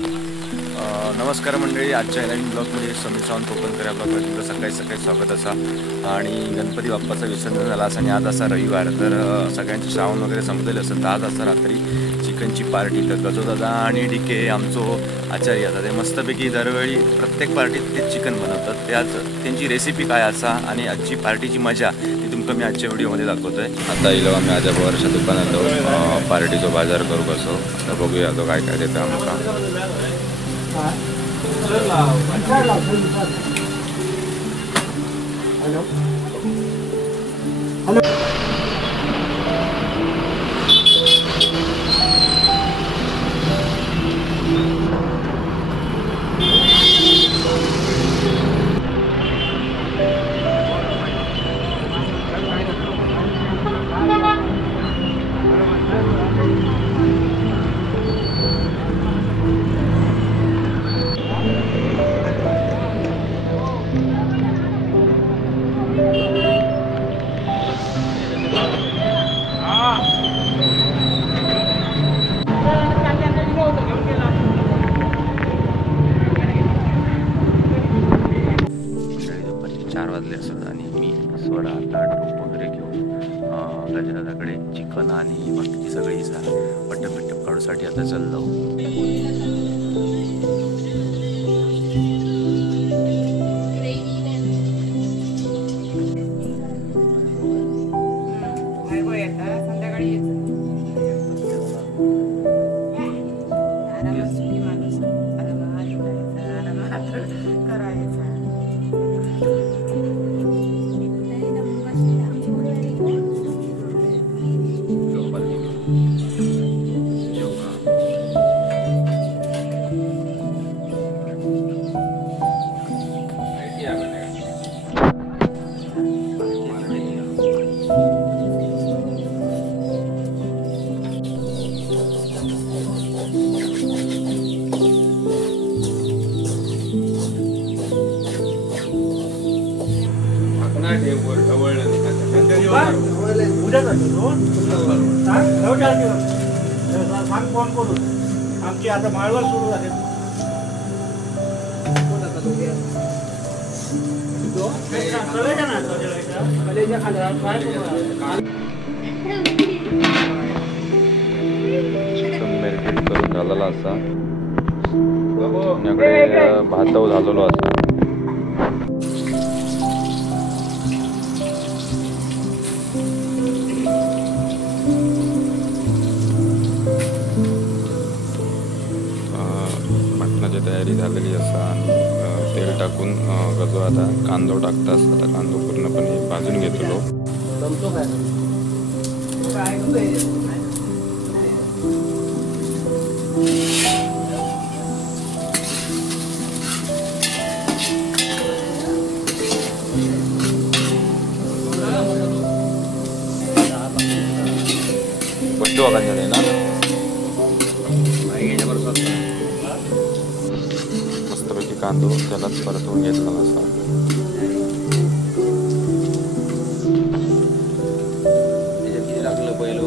नमस्कार मंडळी, आजच्या नवीन ब्लॉगमध्ये समीर सावंत कोकणकर या ब्लॉगमध्ये तुमचं सकाळी सकाळी स्वागत असा. आणि गणपती बाप्पाचा विसर्जन झाला असा आणि आज असा रविवार, तर सगळ्यांचे श्रावण वगैरे संपलेलं असतं. तर आज असा रात्री चिकनची पार्टी. तर गजोदादा आणि डीके आमचो आचार्य आता ते मस्तपैकी दरवेळी प्रत्येक पार्टीत ते चिकन बनवतात. ते आज त्यांची रेसिपी काय असा आणि आजची पार्टीची मजा ती तुमका मी आजच्या व्हिडिओमध्ये दाखवतो आहे. आता येलो आम्ही आजा वर्षा दुकानात पार्टीचो बाजार करू कसो. आता बघूया तो काय काय देतं आमका. हॅलो हॅलो स्वरा ताट वगैरे घेऊन गजराजाकडे चिकन आणि बाकीची सगळी पट्टप काढूसाठी आता चाललो. आमची आता माळवर सुरू झाले. मेरिकेट करून झालेला असा. आपल्याकडे भातव झालेलो असा. मटणाची तयारी झालेली असा आणि तेल टाकून गजो आता कांदो टाकतास. आता कांदो पूर्णपणे भाजून घेतलो. बट्टू वागायचं ना मस्तपैकी कांदो त्यालाच परतवून घेतला असा. किती टाकलं पहिलं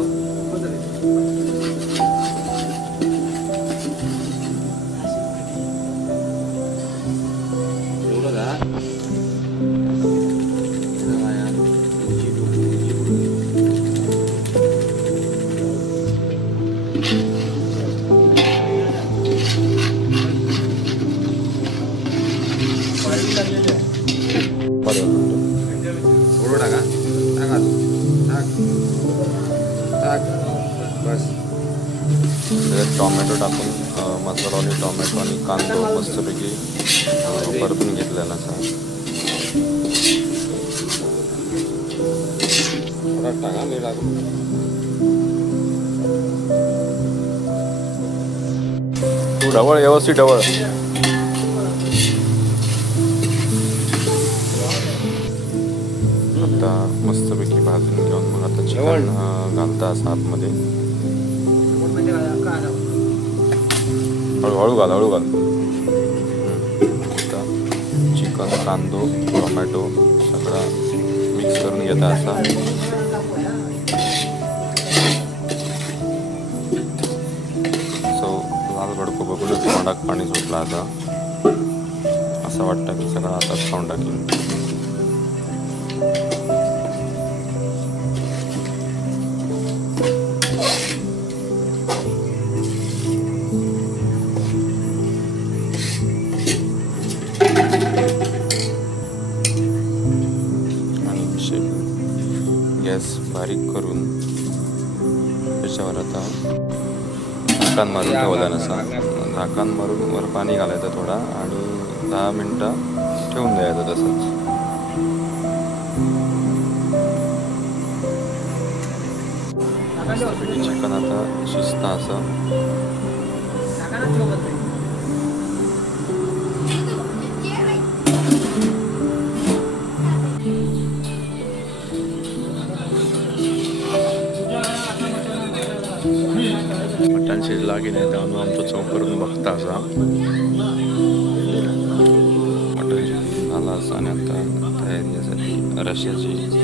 एवढं का बस टोमॅटो टाकून मसाला आणि टोमॅटो आणि कांदो मस्तपैकी परतून घेतलेला असा. टाका मी टाकून तू ढवळ व्यवस्थित ढवळ. आता मस्तपैकी भाजून घेऊन मग आता चिकन घालता असं आतमध्ये. हळूहळू घाल हळू घाल. आता चिकन कांदो टोमॅटो सगळा मिक्स करून घेता असा. सो लाल भडको बघूनच तोंडात पाणी सुटलं आता. असं वाटतं की सगळं आताच खाऊन टाकेन. गॅस बारीक करून त्याच्यावर आता झाकण मारून ठेवला नसा. झाकण मारून वर पाणी घालायचं थोडा आणि 10 मिनटं ठेवून द्यायचं तसंच. चिकन आता शिजतं असं. मटण शिजला की नाही त्यामुळे आमचं चव करून बघता असा. मटण झाला असं आणि आता तयारी यासाठी रश्याची.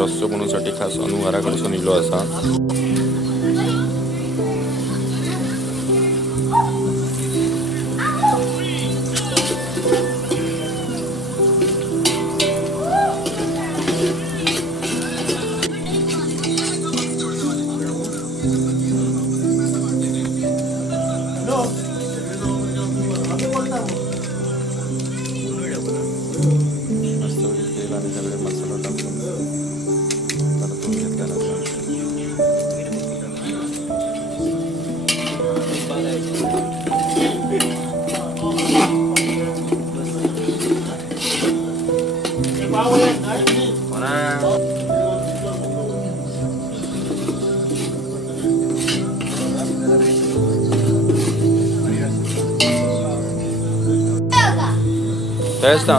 रस्सो बनवण्यासाठी खास अनु घराकडसून इलो असा. तेल आणि सगळे मसाला टाकून परतून घेतल्यानंतर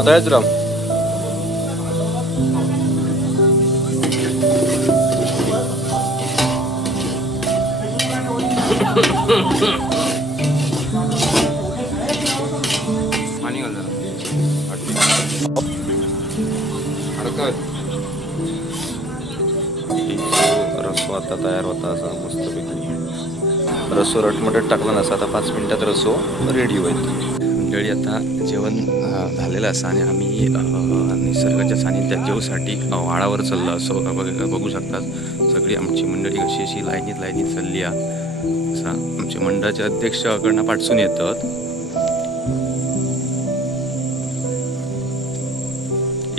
तयाच राम. पाणी घाल रस्सो आता तयार होता असा मस्तपैकी. रस्सो रटमटट टाकला नसा. आता 5 मिनिटात रस्सो रेडी होईल. मंडळी आता जेवण झालेलं असं आणि आम्ही निसर्गाच्या सानिध्यात जेवसाठी वाडावर चाललो असं बघू शकतात. सगळी आमची मंडळी कशी अशी लाईनीत चालली आहे. असं आमचे मंडळाचे अध्यक्ष कडनं पाठसून येतात.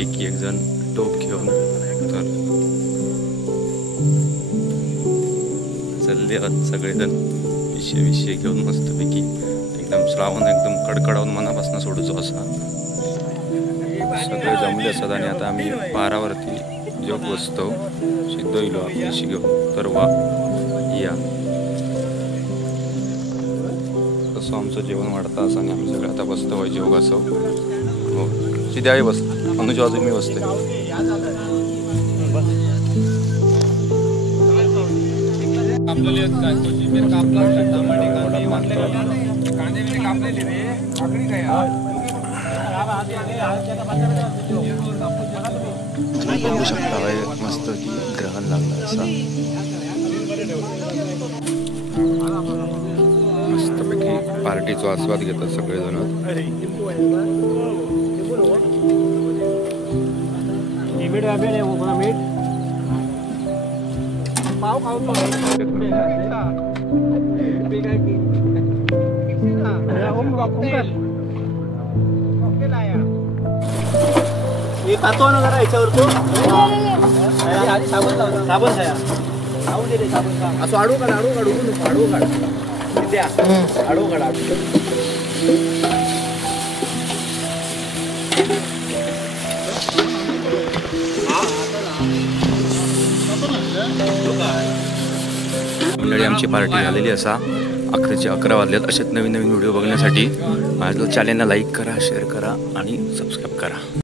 एक जण टोप घेऊन तर चालले आहेत सगळेजण विषय घेऊन मस्तपैकी. एकदम श्रावण एकदम कडकडावून मनापासून सोडूचो असा. सगळे जमले असतात आणि आता आम्ही पारावरती जेव बसतो. सिद्ध येलो आपल्याशी घेऊन तर वा या तसं आमचं जेवण वाढतं असं आणि आम्ही सगळं आता बसतो होय जेव असो. हो सिद्ध्याही बस अनुच्या बाजू मी बसते. बघू शकता मस्त की ग्रहण लागलं असा. मस्तपैकी पार्टीचा आस्वाद घेतात सगळेजण. पाहतो ना जरा याच्यावर तो साबण असं आडू काढ मंडळी आमची पार्टी झालेली असा अकराचे 11 वाजलेत. असेच नवीन नवीन व्हिडिओ बघण्यासाठी माझ्या चॅनलला लाईक करा, शेअर करा आणि सबस्क्राईब करा.